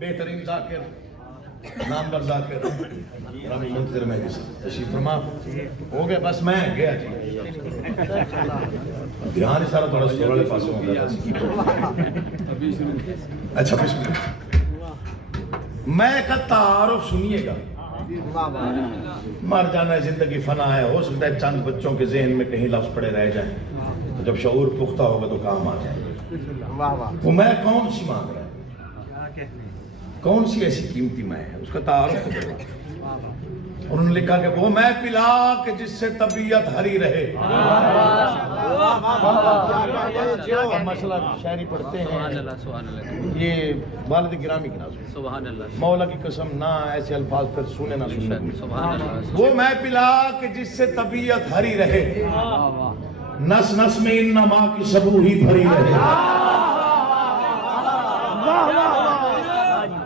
بہترین ذاکر نامور ذاکر رام منتظر میں تشریف فرما ہو گیا بس میں گیا جی دھیان سارا تھوڑا سور والے پاس ہو گیا اچھا بسم اللہ میں کا تعارف سنیے گا مر جانا ہے زندگی فنا ہے ہو سکتا ہے چند بچوں کے ذہن میں کہیں لفظ پڑے رہ جائیں تو جب شعور پختہ ہوگا تو کام آ جائے وہ میں کون سی مانگ رہا ہے کون سی ایسی قیمتی میں ہے اس کا تعارف انہوں نے لکھا کہ وہ میں پلا کہ جس سے طبیعت ہری رہے مسئلہ شاعری پڑھتے ہیں یہ والد گرامی کی ناظرین مولا کی قسم نہ ایسے الفاظ پھر سنے نہ سننے وہ میں پلا کہ جس سے طبیعت ہری رہے نس نس میں انما کی سبو ہی بھری رہے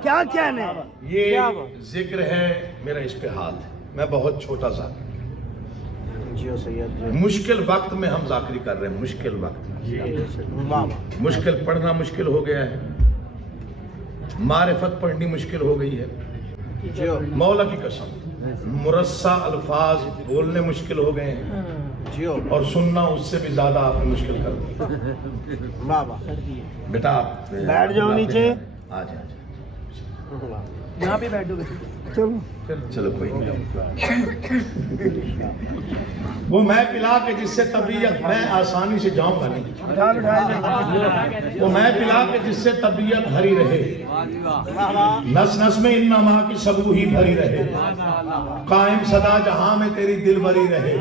کیا کہنے یہ ذکر ہے میرا اس پہ ہاتھ ہے میں بہت چھوٹا ذاکر مشکل وقت میں ہم ذاکری کر رہے ہیں مشکل وقت مشکل پڑھنا مشکل ہو گیا ہے معرفت پڑھنی مشکل ہو گئی ہے مولا کی قسم مرصع الفاظ بولنے مشکل ہو گئے ہیں اور سننا اس سے بھی زیادہ آپ نے مشکل کر دیا بیٹا آپ بیٹھ جاؤ نیچے آ جائیں یہاں پہ بیٹھو چلو چلو کوئی نہیں وہ میں پلا کے جس سے طبیعت میں آسانی سے جاؤں گا نہیں وہ میں پلا کے جس سے طبیعت ہری رہے نس نس میں انما کی سبو ہی بھری رہے قائم صدا جہاں میں تیری دل بری رہے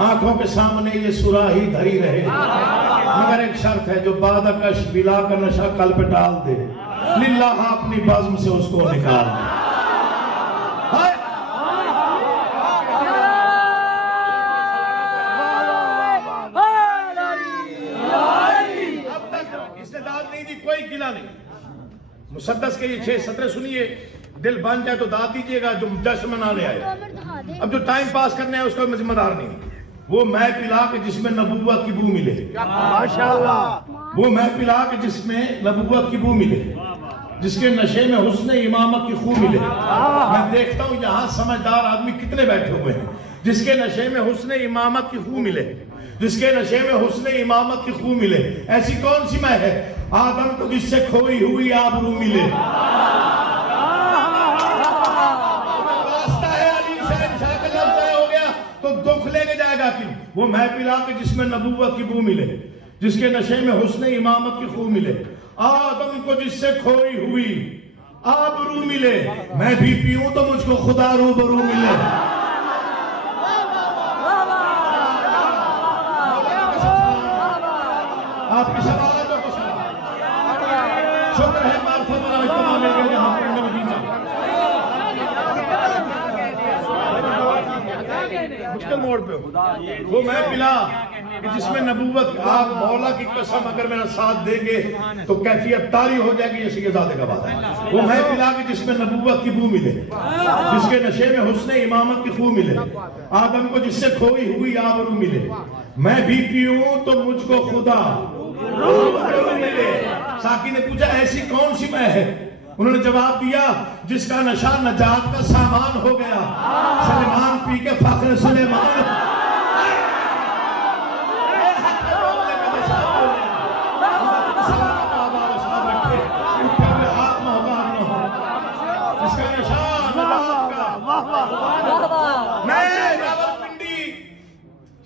آنکھوں کے سامنے یہ سراہی دھری رہے مگر ایک شرط ہے جو بادکش بلا کا نشہ قلب پہ ڈال دے للہ اپنی بزم سے اس کو نکال دے اب تک استعداد نہیں دی کوئی گلہ نہیں مسدس کے یہ 6 سطریں سنیے دل بن جائے تو داد دیجئے گا جو جشن منانے آئے اب جو ٹائم پاس کرنے ہیں اس کا میں ذمہ دار نہیں وہ میں پلا کے جس میں نبوت کی بو ملے ماشاءاللہ وہ میں پلا کے جس میں نبوت کی بو ملے جس کے نشے میں حسن امامت کی خو ملے میں دیکھتا ہوں یہاں سمجھدار آدمی کتنے بیٹھے ہوئے ہیں جس کے نشے میں حسن امامت کی خو ملے جس کے نشے میں حسن امامت کی خو ملے ایسی کون سی میں ہے آدم کو جس سے کھوئی ہوئی آبرو ملے تو دکھ لے کے جائے گا کہ وہ میں پلا کے جس میں نبوت کی بو ملے جس کے نشے میں حسن امامت کی خو ملے آدم کو جس سے کھوئی ہوئی آبرو ملے میں بھی پیوں تو مجھ کو خدا روبرو ملے آپ کی سوالات کو شکر ہے معرفت والا اجتماع مل گیا جہاں پڑھنے میں دیجا مشکل موڑ پہ ہو وہ میں پلا کہ جس میں نبوت آپ مولا کی قسم اگر میرا ساتھ دیں گے تو کیفیت طاری ہو جائے گی یہ شہزادے کا بات ہے وہ میں پلا کہ جس میں نبوت کی بو ملے جس کے نشے میں حسن امامت کی خو ملے آدم کو جس سے کھوئی ہوئی آبرو ملے میں بھی پیوں تو مجھ کو خدا روبرو ملے ساقی نے پوچھا ایسی کون سی میں ہے انہوں نے جواب دیا جس کا نشہ نجات کا سامان ہو گیا سلیمان پی کے فخر سلیمان جس کا نشہ نجات کا میں راولپنڈی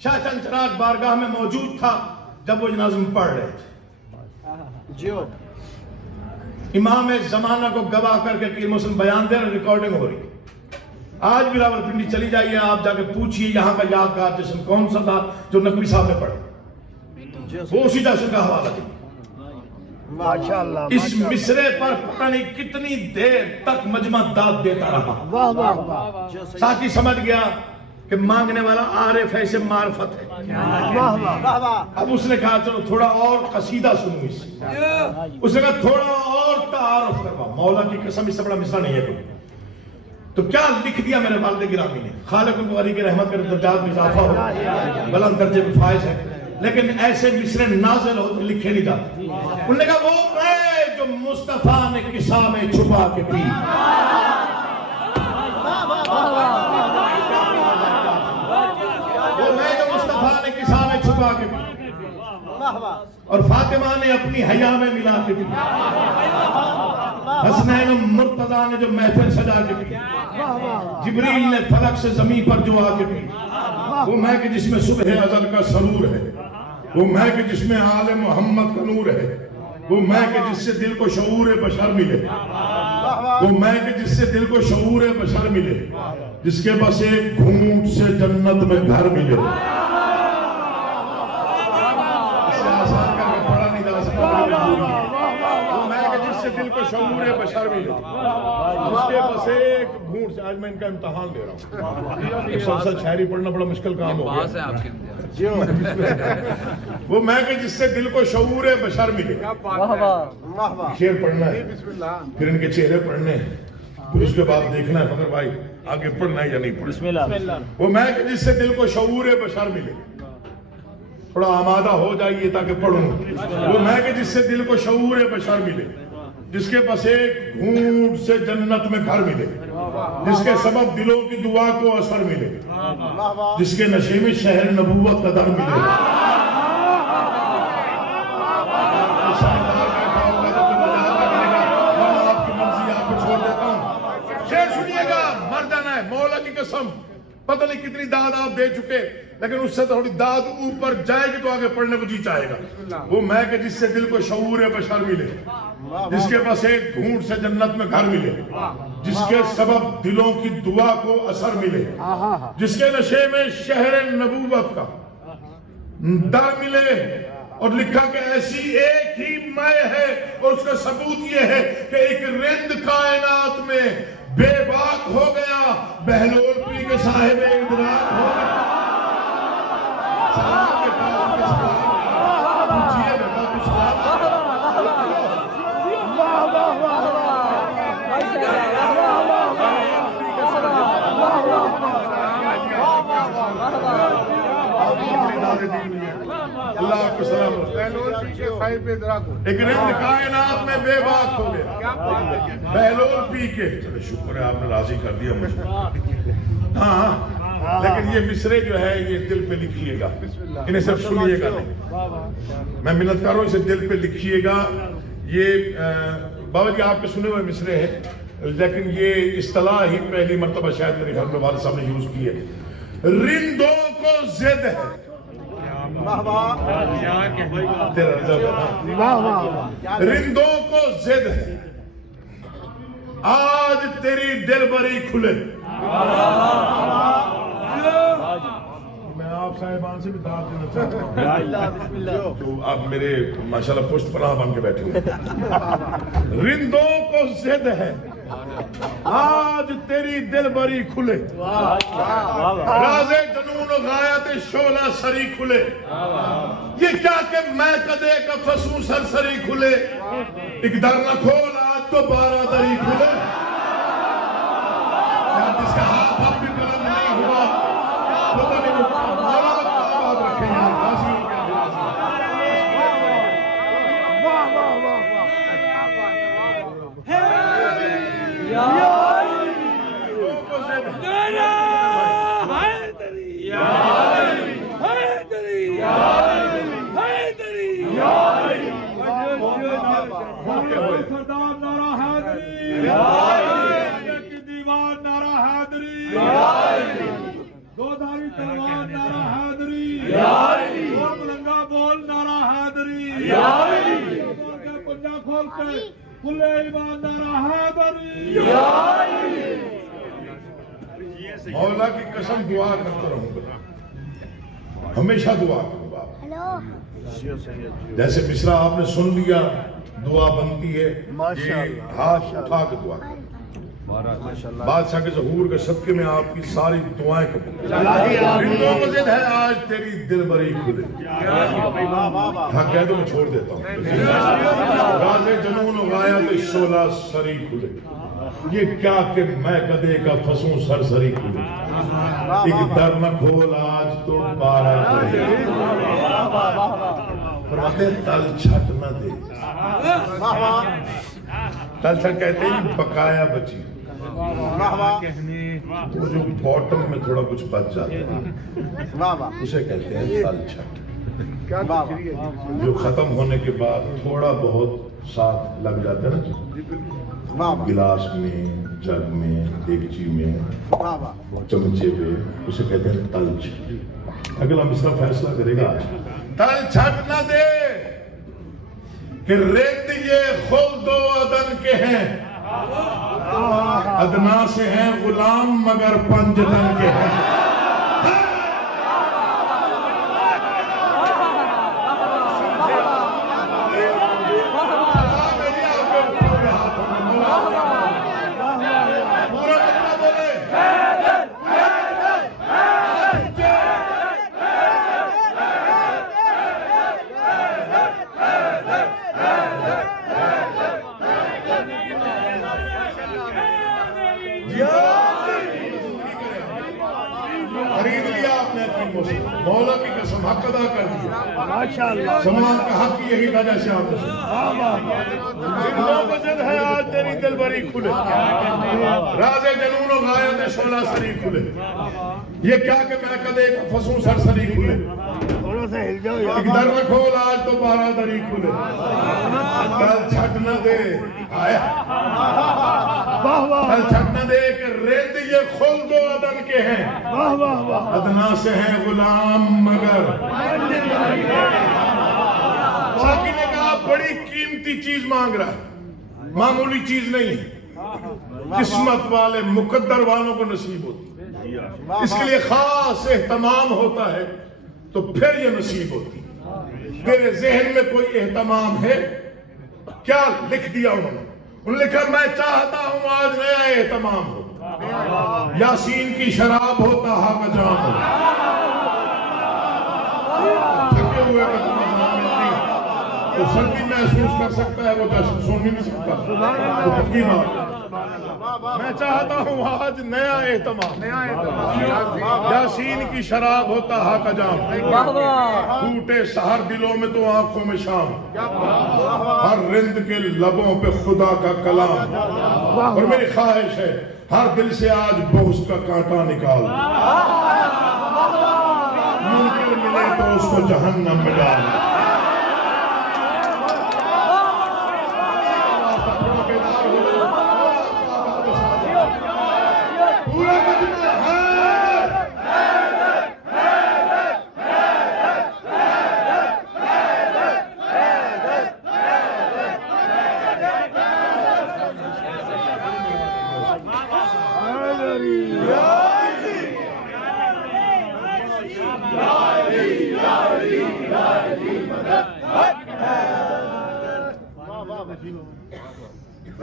شاہ چند چراغ بارگاہ میں موجود تھا جب وہ نظم پڑھ رہے تھے امام زمانہ کو گواہ کر کے کہ مسلم بیان دے رہے ریکارڈنگ ہو رہی آج بھی راولپنڈی چلی جائیے آپ جا کے پوچھئے یہاں کا یادگار جشن کون سا تھا جو نقوی صاحب نے پڑھا وہ اسی جشن کا حوالہ دی اس مصرے پر پتہ نہیں کتنی دیر تک مجمع داد دیتا رہا ساتھی سمجھ گیا کہ مانگنے والا عارف ہے اسے معرفت ہے اب اس نے کہا چلو تھوڑا اور قصیدہ سنو اس نے کہا تھوڑا اور تعارف کروا مولا کی قسم اس سے بڑا مصرع نہیں ہے کوئی تو کیا لکھ دیا میرے والد گرامی نے خالق الباری کی رحمت کر درجات میں اضافہ ہو بلند درجے میں فائز ہے لیکن ایسے مصرے نازل ہوتے لکھے نہیں جاتے انہوں نے کہا وہ میں جو مصطفیٰ نے قصہ میں چھپا کے پی، وہ میں جو مصطفیٰ نے قصہ میں چھپا کے پی، اور فاطمہ نے اپنی حیا میں ملا کے پی، حسنین مرتضیٰ نے جو محفل سجا کے پی، جبریل نے فلک سے زمین پر جو آ کے پی، وہ میں کہ جس میں صبح ازل کا سرور ہے، وہ میں کہ جس میں آل محمد کا نور ہے، وہ میں کہ جس سے دل کو شعور بشر ملے، وہ میں کہ جس سے دل کو شعور بشر ملے، جس کے بس ایک گھونٹ سے جنت میں گھر ملے۔ دل کو شعور بشر ملے، اس کے بس ایک گھونٹ سے، آج میں ان کا امتحان لے رہا ہوں، مسلسل شاعری پڑھنا بڑا مشکل کام ہو گیا، وہ میں کہ جس سے دل کو شعور بشر ملے۔ شعر پڑھنا ہے، پھر ان کے چہرے پڑھنے ہیں، پھر اس کے بعد دیکھنا ہے فخر بھائی آگے پڑھنا ہے یا نہیں پڑھنا۔ وہ میں کہ جس سے دل کو شعور بشر ملے، تھوڑا آمادہ ہو جائیے تاکہ پڑھوں۔ وہ میں کہ جس سے دل کو شعور بشر ملے، جس کے بس ایک گھونٹ سے جنت میں گھر ملے، جس کے سبب دلوں کی دعا کو اثر ملے، جس کے نشے میں شہر نبوت کا در ملے۔ آپ کی مرضی، آپ کو چھوڑ دیتا ہوں۔ شعر سنیے گا، مر جانا ہے، مولا کی قسم پتہ نہیں کتنی داد آپ دے چکے، لیکن اس سے تھوڑی داد اوپر جائے گی تو آگے پڑھنے کو جی چاہے گا۔ وہ میں کہ جس سے دل کو شعور بشر ملے، جس کے پاس ایک گھونٹ سے جنت میں گھر ملے، جس کے سبب دلوں کی دعا کو اثر ملے، جس کے نشے میں شہر نبوت کا در ملے، اور لکھا کہ ایسی ایک ہی میں ہے، اور اس کا ثبوت یہ ہے کہ ایک رند کائنات میں بے باک ہو گیا، بہلول پی کے صاحب ادراک ہو گیا۔ سلام کے پاس کے سلام پوچھئے بیٹا کچھ اللہ آپ کو سلام ایک رند کائنات میں بے باک ہو گیا، بہلول پی کے۔ چلے شکر ہے آپ نے راضی کر دیا مجھے۔ ہاں لیکن یہ مصرے جو ہے یہ دل پہ لکھیے گا، انہیں صرف سنیے گا نہیں، میں منت کر رہا ہوں اسے دل پہ لکھیے گا۔ یہ بابا جی آپ کے سنے ہوئے مصرے ہیں، لیکن یہ اصطلاح ہی پہلی مرتبہ شاید میرے گھر میں والد صاحب نے یوز کی ہے۔ رندوں کو زد ہے، رندوں کو زد ہے، آج تیری دل بری کھلے۔ میں آپ صاحبان سے بھی دعوت دینا چاہتا ہوں تو آپ میرے ماشاءاللہ پشت پناہ بن کے بیٹھے ہوئے۔ رندوں کو زد ہے، آج تیری دل بری کھلے، راز جنون و غایت شعلہ سری کھلے۔ یہ کیا کہ میں کدے کا فسوں سرسری کھلے، ایک در نہ کھول آج تو 12 دری کھلے۔ جس کا ہاتھ اب بھی قلم نہیں ہوا وہ تو نہیں مولا بات رکھیں گے، راضی ہو گیا۔ واہ واہ واہ دو دھاری تلوار نعرہ حیدری، اور بلنگا بول نعرہ حیدری، پنجا کھول کے کھلے ایمان نعرہ حیدری۔ مولا کی قسم دعا کرتا رہوں گا، ہمیشہ دعا کروں گا۔ جیسے مصرع آپ نے سن لیا، دعا بنتی ہے یہ ہاتھ اٹھا کے دعا کریں۔ بادشاہ کے ظہور کے صدقے میں آپ کی ساری دعائیں قبول۔ رندوں کو زد ہے، آج تیری دل بری کھلے۔ ہاں کہہ دو میں چھوڑ دیتا ہوں۔ راز جنون و غایت شعلہ سری کھلے، یہ کیا کہ میں کدے کا پھنسوں سرسری کھلے، ایک در نہ کھول آج تو 12 دری۔ فرماتے ہیں تل چھٹ نہ دے. تل چھٹ کہتے ہیں بقایا بچی, وہ جو باٹم میں تھوڑا کچھ بچ جاتا ہے اسے کہتے ہیں تل چھٹ. جو ختم ہونے کے بعد تھوڑا بہت ساتھ لگ جاتا ہے نا, گلاس میں, جگ میں, دیگچی میں, چمچے پہ, اسے کہتے ہیں تل چھٹ. اگلا مصرع فیصلہ کرے گا آج. تل چھٹ نہ دے کہ ریت یہ خلد و عدن کے ہیں, ادنا سے ہیں غلام مگر پنجتن کے ہیں. خرید لیا آپ نے اپنی موسیقی, مولا کی قسم حق ادا کر دیا. ماشاءاللہ. سماعت کا حق یہی تھا جیسے آپ نے زندوں کو جد ہے آج تیری دل بری کھلے, راز جنون و غایت شعلہ سری کھلے. یہ کیا کہ میں کدے ایک فسوں سر سری کھلے, تھوڑا سا ہل جاؤ یار. ایک در رکھو آج تو 12 دری کھلے. تل چھٹ نہ دے, آیا واہ واہ تل چھٹ نہ دے کہ ریت یہ خلد و عدن کے ہیں, واہ واہ واہ. ادنا سے ہیں غلام مگر. ساقی نے کہا بڑی قیمتی چیز مانگ رہا ہے, معمولی چیز نہیں ہے. قسمت والے مقدر والوں کو نصیب ہوتی ہے, اس کے لیے خاص اہتمام ہوتا ہے تو پھر یہ نصیب ہوتی ہے. تیرے ذہن میں کوئی اہتمام ہے کیا؟ لکھ دیا انہوں نے, انہوں نے لکھا میں چاہتا ہوں آج نیا اہتمام ہو, یاسین کی شراب ہو طہا کا جام ہو. تھکے ہوئے کا تم نام نہیں, تو سردی محسوس کر سکتا ہے, وہ جشن سن بھی نہیں سکتا. وہ پکی بات, میں چاہتا ہوں آج نیا اہتمام, یاسین کی شراب ہو طہا کا جام, ٹوٹے سحر دلوں میں تو آنکھوں میں شام, ہر رند کے لبوں پہ خدا کا کلام. اور میری خواہش ہے ہر دل سے آج بغض کا کانٹا نکال, منکر ملے تو اس کو جہنم میں ڈال.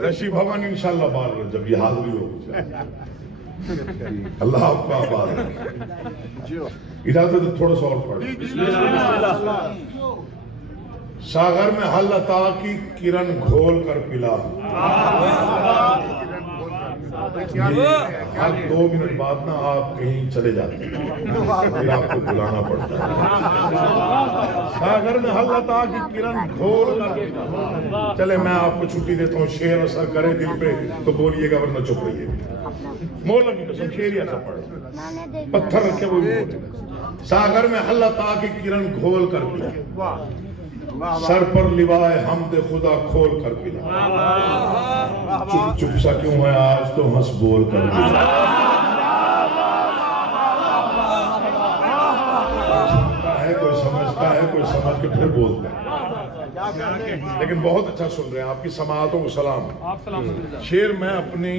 رشی بھون انشاءاللہ بار جب یہ حاضری ہو اللہ آپ کو آباد رکھے. اجازت ہے تھوڑا سا اور پڑھ. ساغر میں حل عطا کی کرن گھول کر پلا, ہر 2 منٹ بعد نا آپ کہیں چلے جاتے ہیں, پھر آپ کو بلانا پڑتا ہے. ساغر میں حل عطا کی کرن گھول کر, چلے میں آپ کو چھٹی دیتا ہوں, شعر اثر کرے دل پہ تو بولیے گا ورنہ چپ رہیے. مولا کی قسم شعر ہی ایسا پڑھے, پتھر رکھے وہ بولے. ساغر میں حل عطا کی کرن گھول کر پلا, سر پر لوائے حمد خدا کھول کر پلا. چپ چپ سا کیوں ہے آج تو ہنس بول کر پلا. کوئی سمجھتا ہے, کوئی سمجھ کے پھر بولتا ہے. لیکن بہت اچھا سن رہے ہیں, آپ کی سماعتوں کو سلام. شعر میں اپنی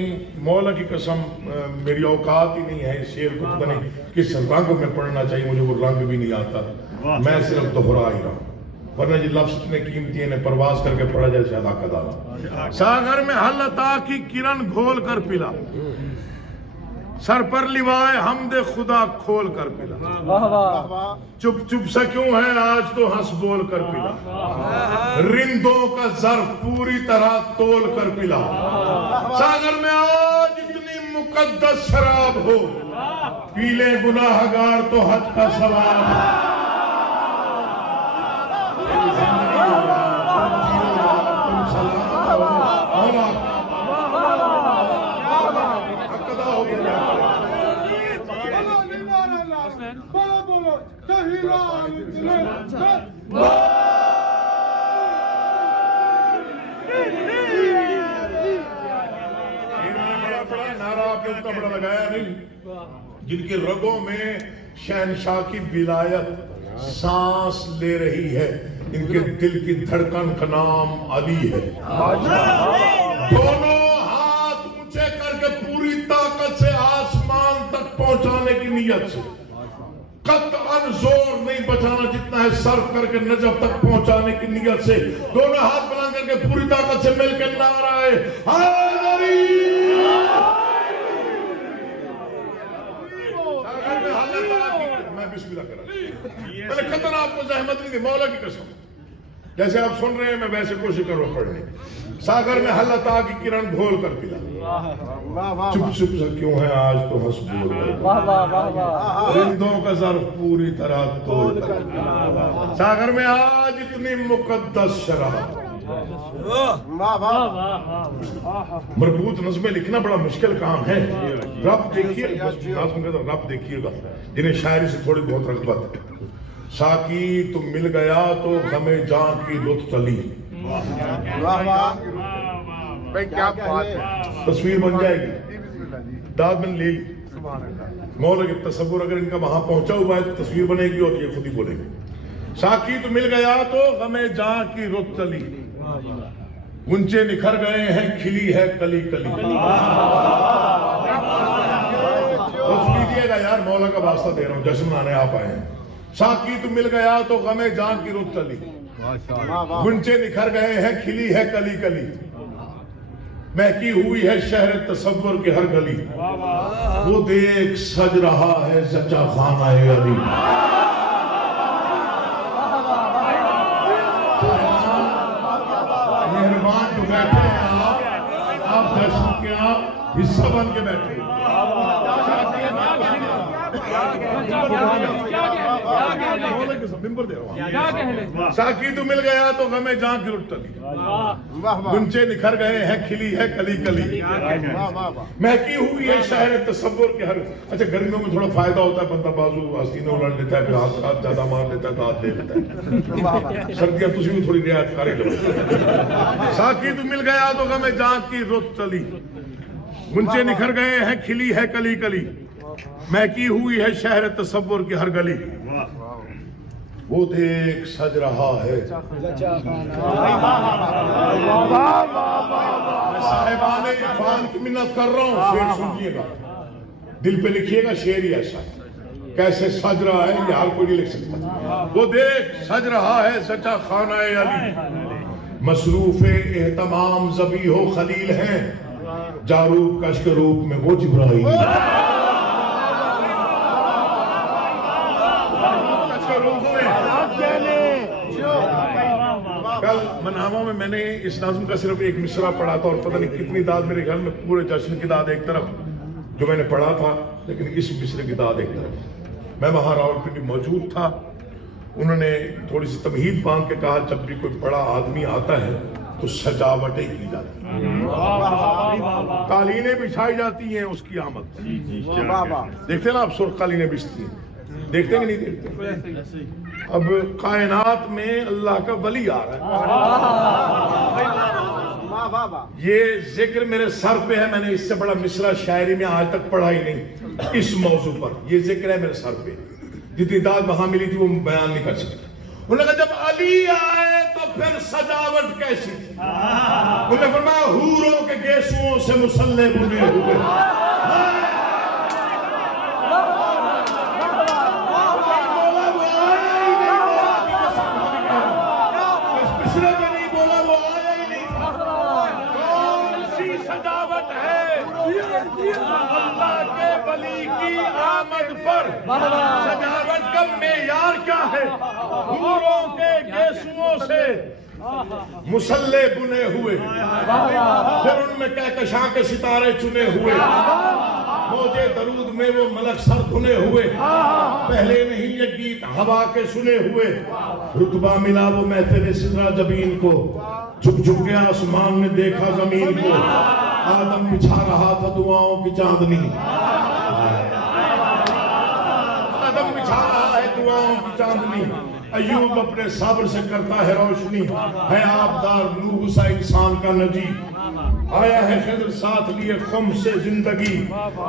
مولا کی قسم میری اوقات ہی نہیں ہے اس شعر کو پتہ نہیں کس رنگ میں پڑھنا چاہیے, مجھے وہ رنگ بھی نہیں آتا, میں صرف دہرا ہی رہا ہوں, ورنہ یہ لفظ اتنے قیمتی ہیں پرواز کر کے پڑھا جائے شاید حق ادا. ساغر میں حل عطا کی کرن گھول کر پلا, سر پر لوائے حمد خدا کھول کر پلا. چپ چپ سا کیوں ہے آج تو ہنس بول کر پلا. رندوں کا ظرف پوری طرح تول کر پلا. ساغر میں آج اتنی مقدس شراب ہو, پیلے گناہگار تو حج کا ثواب. بڑا لگایا نہیں، جن کی رگوں میں شہنشاہ کی ولایت سانس لے رہی ہے، ان کے دل کی دھڑکن کا نام علی ہے۔ دونوں ہاتھ اونچے کر کے پوری طاقت سے آسمان تک پہنچانے کی نیت سے، قطعاً زور نہیں بچانا جتنا ہے، صرف کر کے نجف تک پہنچانے کی نیت سے دونوں ہاتھ بلند کر کے پوری طاقت سے مل کے نعرہ حیدری۔ میں بسم اللہ کر رہا میں نے خطر آپ کو زحمت نہیں دی، مولا کی قسم، جیسے آپ سن رہے ہیں میں ویسے کوشش کروں پڑھنے۔ ساگر میں حل عطا کی کرن گھول کر پلا، چپ چپ سا کیوں ہے آج تو ہنس بول کر، رندوں کا ظرف پوری طرح توڑ کر، ساگر میں آج اتنی مقدس شراب۔ مربوط نظمیں لکھنا بڑا مشکل کام ہے، رب دیکھیے، رب دیکھیے گا جنہیں شاعری سے تھوڑی بہت رغبت ہے۔ ساکی تم مل گیا تو غم جان کی رت چلی، تصویر بن جائے گی، داد بن لے لی۔ مولا کے تصور اگر ان کا وہاں پہنچا ہوا ہے تو تصویر بنے گی اور یہ خود ہی بولے گی۔ ساکی تم مل گیا تو غم جان کی رت چلی، گنچے نکھر گئے ہیں کھلی ہے کلی کلی۔ دیجیے گا یار، مولا کا واسطہ دے رہا ہوں، جشن منانے آپ آئے ہیں۔ ساکی تو مل گیا تو غم جان کی رت چلی، گنچے نکھر گئے ہیں کھلی ہے کلی کلی، مہکی ہوئی ہے شہر تصور کے ہر گلی، وہ دیکھ سج رہا ہے زچا خانہ علی۔ مہربان جو بیٹھے ہیں آپ جشن کے آپ حصہ بن کے بیٹھے۔ ساکی تو مل گیا تو غم جان کی رت چلی، گنچے نکھر گئے ہیں کھلی ہے کلی کلی، مہکی ہوئی ہے شہر تصور کے ہر۔ اچھا گرمیوں میں تھوڑا فائدہ ہوتا ہے، بندہ بازو آستینوں اڑ لیتا ہے، پھر ہاتھ زیادہ مار لیتا ہے تو ہاتھ دے لیتا ہے، سردیاں تجھے بھی تھوڑی رعایت کاری لگا۔ ساکی تو مل گیا تو غم جان کی رت چلی، گنچے نکھر گئے ہیں کھلی ہے کلی کلی، مہکی ہوئی ہے شہر تصور کی ہر گلی، وہ دیکھ سج رہا ہے۔ میں صاحبان عرفان کی منت کر رہا ہوں، شعر سنجیے گا، دل پہ لکھیے گا شعر ہی ایسا کیسے سج رہا ہے، یہ ہر کوئی نہیں لکھ سکتا۔ وہ دیکھ سج رہا ہے سچا خانہ علی، مصروف اہتمام ذبیح و خلیل ہیں، جاروب کشک روپ میں وہ جبرائیل۔ کل منامہ میں نے اس نظم کا صرف ایک مصرع پڑھا تھا اور پتہ نہیں کتنی داد، میرے خیال میں پورے جشن کی داد ایک طرف جو میں نے پڑھا تھا، لیکن اس مصرع کی داد ایک طرف۔ میں وہاں راولپنڈی موجود تھا، انہوں نے تھوڑی سی تمہید باندھ کے کہا جب بھی کوئی بڑا آدمی آتا ہے تو سجاوٹیں کی جاتی ہیں، قالینیں بچھائی جاتی ہیں اس کی آمد۔ دیکھتے ہیں نا آپ سرخ قالینیں بچھتی ہیں، دیکھتے ہیں کہ نہیں دیکھتے؟ اب کائنات میں اللہ کا ولی آ رہا ہے، یہ ذکر میرے سر پہ ہے، میں نے اس سے بڑا مصرع شاعری میں آج تک پڑھا ہی نہیں اس موضوع پر، یہ ذکر ہے میرے سر پہ، جتنی داد وہاں ملی تھی وہ بیان نہیں کر سکتا۔ انہوں نے کہا جب علی آئے تو پھر سجاوٹ کیسی تھی؟ انہوں نے فرمایا حوروں کے گیسوؤں سے مسلح بنے ہوئے، اللہ کے ولی کی آمد پر سجاوٹ کا معیار کیا ہے؟ حوروں کے گیسوؤں سے مسلح بنے ہوئے، پھر ان میں کہکشاں کے ستارے چنے ہوئے، موجے درود میں وہ ملک سر دھنے ہوئے، پہلے نہیں یہ گیت ہوا کے سنے ہوئے، رتبہ ملا وہ محفل سدرا جبین کو، جھک جھک کے آسمان نے دیکھا زمین کو، آدم بچھا رہا تھا دعاؤں کی چاندنی، آدم بچھا رہا ہے دعاؤں کی چاندنی، ایوب اپنے صبر سے کرتا ہے روشنی، ہے آبدار نوح سا انسان کا نجی، آیا ہے خضر ساتھ لیے خم سے زندگی،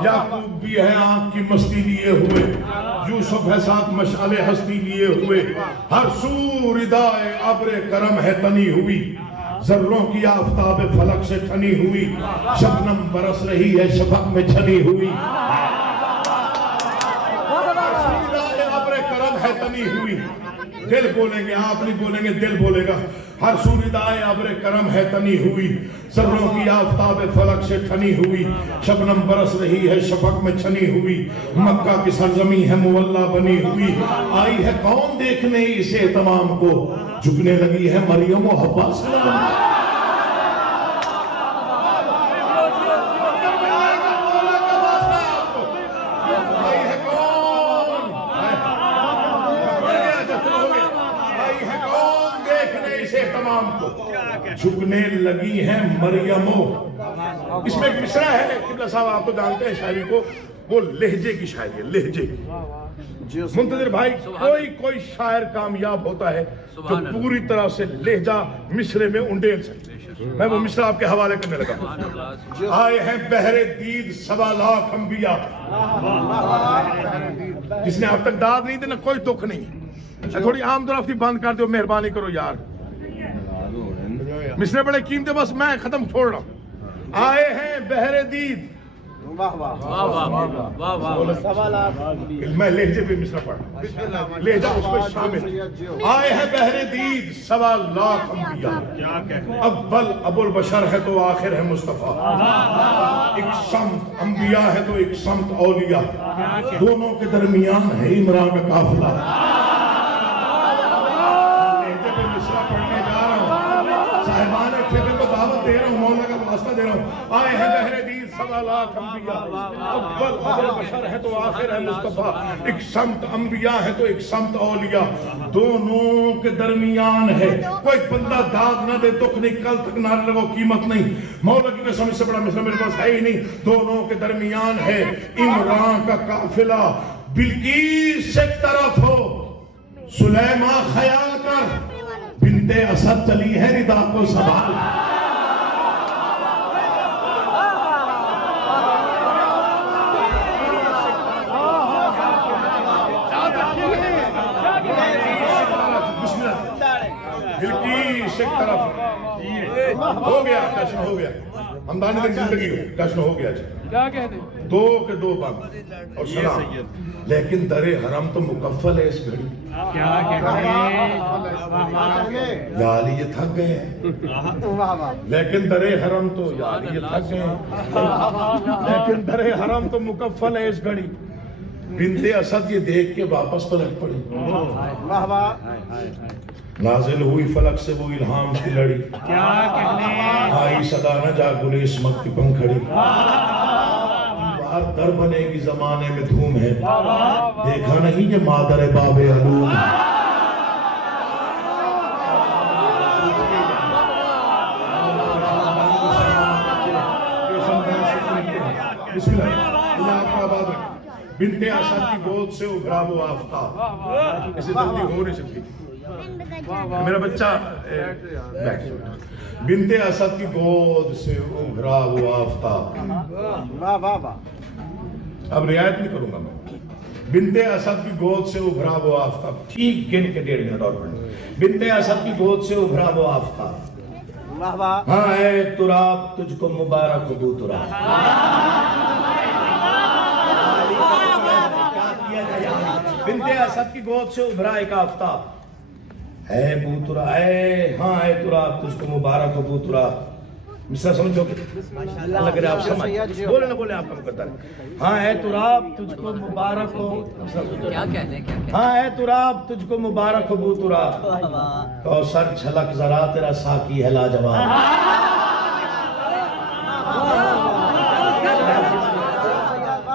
یعقوب بھی ہے آنکھ کی مستی لیے ہوئے، یوسف ہے ساتھ مشعل ہستی لیے ہوئے، ہر سو ردائے ابر کرم ہے تنی ہوئی، ذروں کی آفتاب فلک سے ٹھنی ہوئی، شبنم برس رہی ہے شفق میں چھنی ہوئی، ابر کرم ہے تنی ہوئی، دل بولیں گے آپ نہیں بولیں گے دل بولے گا، ہر سوردائے ابر کرم ہے تنی ہوئی، ذروں کی آفتاب فلک سے ٹھنی ہوئی، شبنم برس رہی ہے شفق میں چھنی ہوئی، مکہ کی سرزمین ہے مولا بنی ہوئی، آئی ہے کون دیکھنے اس اہتمام کو، جھکنے لگی ہے مریم و حوا سے، جھکنے لگی ہیں مریمو، اس میں ایک مصرع ہے قبلہ صاحب آپ تو جانتے ہیں شاعری کو، وہ لہجے کی شاعری ہے، لہجے کی، منتظر بھائی کوئی شاعر کامیاب ہوتا ہے جو پوری طرح سے لہجہ مصرے میں انڈیل سکتے، میں وہ مصرع آپ کے حوالے کرنے لگا، آئے ہیں بہر دید 1.25 لاکھ انبیاء، جس نے اب تک داد نہیں دینا کوئی دکھ نہیں، تھوڑی عام درافتی بند کر دو مہربانی کرو یار، مصرے بڑے قیمتے، بس میں ختم چھوڑ رہا ہوں، آئے ہیں بہر دید، میں لہجے پہ مصرع پڑھا، لہجہ اس میں شامل، آئے ہیں بہر دید 1.25 لاکھ انبیاء، اول ابو البشر ہے تو آخر ہے مصطفیٰ، ایک سمت انبیاء ہے تو ایک سمت اولیاء، دونوں کے درمیان ہے عمران کا قافلہ، لہجے پہ مصرع پڑھنے جا رہا ہوں، صاحبان ٹھیکے کو دعوت دے رہا ہوں، مولا کا واسطہ دے رہا ہوں، آئے ہیں بہر دید 1.25 لاکھ انبیاء، اول ابو البشر ہے تو آخر ہے مصطفیٰ، ایک سمت انبیاء ہے تو ایک سمت اولیاء، دونوں کے درمیان ہے، کوئی بندہ داد نہ دے دکھ نہیں، کل تک نہ لگو قیمت نہیں، مولا کی قسم اس سے بڑا مصرع میرے پاس ہے ہی نہیں، دونوں کے درمیان ہے عمران کا قافلہ، بلقیس ایک طرف ہو سلیمان خیال کر، بنت اسد چلی ہے ردا کو سنبھال، بلقیس ایک طرف ہو گیا، جشن ہو گیا، ہمدانی تک زندگی ہو، جشن ہو گیا، کیا کہتے ہیں دو کے دو بند اور سلام، لیکن در حرم تو مکفل ہے اس گھڑی، کیا کہتے ہیں یا علی یہ تھک گئے ہیں، لیکن در حرم تو یا علی یہ تھک گئے ہیں، لیکن در حرم تو مکفل ہے اس گھڑی، بنت اسد یہ دیکھ کے واپس پلٹ پڑی، نازل ہوئی فلک سے وہ الہام کی لڑی، کیا کہنے آئی صدا نہ جا گلے اسمت کی پنکھڑی، باہر در بنے گی زمانے میں دھوم ہے، دیکھا نہیں یہ مادر باب علوم، بسم اللہ اللہ آپ کا آباد رکھیں، بنت اسد کی گود سے ابھرا وہ آفتاب، اسے جلدی ہو نہیں سکتی، میرا بچہ بنت اسد کی گود سے ابھرا وہ آفتاب، اب رعایت نہیں کروں گا میں، بنت اسد کی گود سے ابھرا وہ آفتاب، ٹھیک گن کے 1.5 منٹ اور پڑھیں، بنت اسد کی گود سے ابھرا وہ آفتاب، ہاں اے تراب تجھ کو مبارک ہو بو تراب، بنت اسد کی گود سے ابھرا ایک آفتاب، اے بوترا اے ہاں اے تراب تجھ کو مبارک ہو بوترا، مصرع سمجھو گے اللہ کرے آپ سمجھ بولے نہ بولے آپ کا مقدر، ہاں اے تراب تجھ کو مبارک ہو، کیا کہنے ہاں اے تراب تجھ کو مبارک ہو بوترا، کوثر جھلک ذرا تیرا ساقی ہے لاجواب،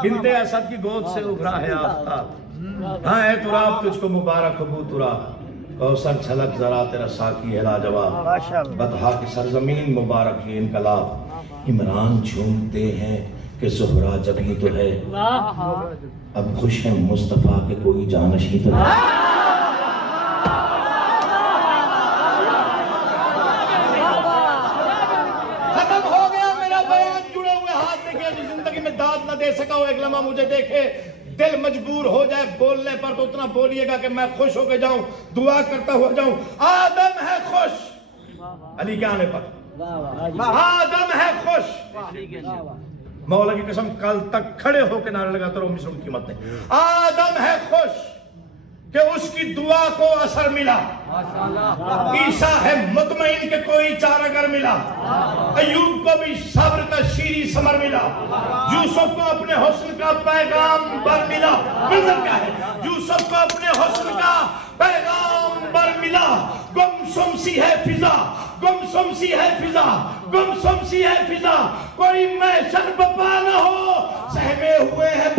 بنت اسد کی گود سے ابھرا ہے آفتاب ہاں اے تراب تجھ کو مبارک ابو تراب کوثر چھلک ذرا تیرا ساقی ہے لاجواب بطحا کی سرزمین مبارک یہ انقلاب عمران جھومتے ہیں کہ زہرا جبھی تو ہے اب خوش ہے مصطفیٰ کہ کوئی جانشین تو ہے ختم ہو گیا میرا بیان جڑے ہوئے ہاتھ دیکھے جو زندگی میں داد نہ دے سکا ہو ایک لمحہ مجھے دیکھے دل مجبور ہو جائے بولنے پر تو اتنا بولیے گا کہ میں خوش ہو کے جاؤں دعا کرتا ہوا جاؤں آدم ہے خوش علی کے آنے پر آدم ہے خوش مولا کی قسم کل تک کھڑے ہو کے نعرہ لگاتا رہو مصر کی قیمت نہیں آدم ہے خوش کہ اس کی دعا کو اثر ملا عیسیٰ ہے مطمئن کہ کوئی چارگر ملا ایوب کو بھی صبر کا شیریں ثمر ملا یوسف کو اپنے حسن کا پیغام بر ملا منظر کیا ہے یوسف کو اپنے حسن کا پیغام بر ملا گم سم سی ہے فضا گم سم سی ہے فضا گم سم سی ہے فضا کوئی محشر بپا نہ ہو سہمے ہوئے ہیں